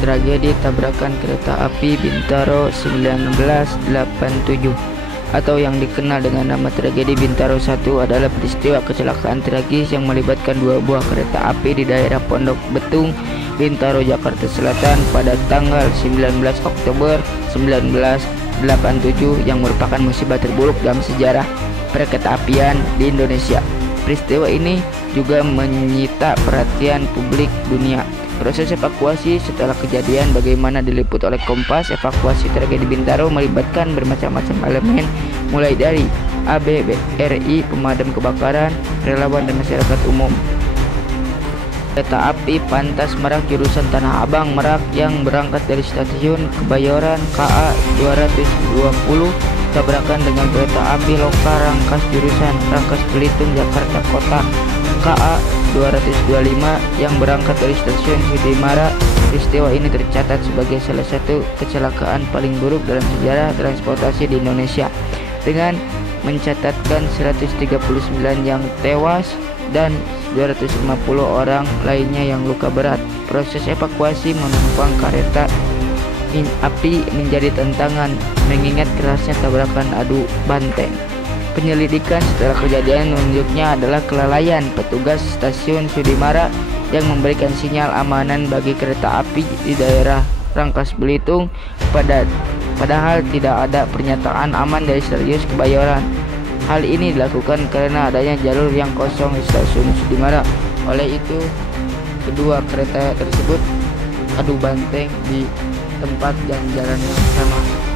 Tragedi tabrakan kereta api Bintaro 1987 atau yang dikenal dengan nama tragedi Bintaro 1 adalah peristiwa kecelakaan tragis yang melibatkan dua buah kereta api di daerah Pondok Betung, Bintaro, Jakarta Selatan pada tanggal 19 Oktober 1987 yang merupakan musibah terburuk dalam sejarah perkereta-apian di Indonesia. Peristiwa ini juga menyita perhatian publik dunia. Proses evakuasi setelah kejadian bagaimana diliput oleh Kompas. Evakuasi tragedi Bintaro melibatkan bermacam-macam elemen, mulai dari ABBRI, pemadam kebakaran, relawan, dan masyarakat umum. Kereta api Pantas Merak jurusan Tanah Abang Merak yang berangkat dari stasiun Kebayoran KA 220 tabrakan dengan kereta api lokal Rangkas jurusan Rangkas Belitung Jakarta Kota KA 225 yang berangkat dari stasiun Sudimara. Peristiwa ini tercatat sebagai salah satu kecelakaan paling buruk dalam sejarah transportasi di Indonesia dengan mencatatkan 139 yang tewas dan 250 orang lainnya yang luka berat. Proses evakuasi menumpang kereta api menjadi tantangan mengingat kerasnya tabrakan adu banteng. Penyelidikan setelah kejadian menunjuknya adalah kelalaian petugas stasiun Sudimara yang memberikan sinyal amanan bagi kereta api di daerah Rangkas Belitung padahal tidak ada pernyataan aman dari stasiun Kebayoran. Hal ini dilakukan karena adanya jalur yang kosong di stasiun Sudimara. Oleh itu, kedua kereta tersebut adu banteng di tempat dan jalan yang sama.